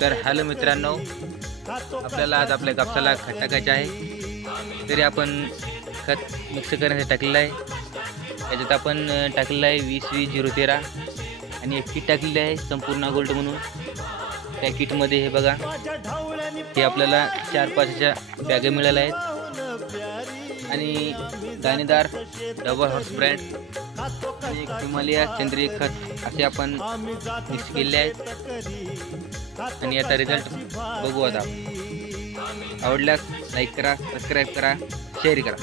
तर हॅलो मित्रांनो, आपल्याला आज आपल्या कापसाला खत टाकायचे आहे. तरी आपण खत मिक्स करण्यासाठी टाकलेलं आहे. याच्यात आपण टाकलेलं आहे 20-20-013 आणि एक किट टाकलेली आहे संपूर्ण गोल्ड म्हणून. त्या किटमध्ये हे बघा, हे आपल्याला 4-5 अशा बॅगा मिळाल्या आहेत आणि दाणेदार डबल हॉर्स ब्रँड आणि एक हिमालया सेंद्रिय खत असे आपण मिक्स केले आहेत. आणि याचा रिझल्ट बघू आता. आवडल्यास लाईक करा, सबस्क्राईब करा, शेअर करा.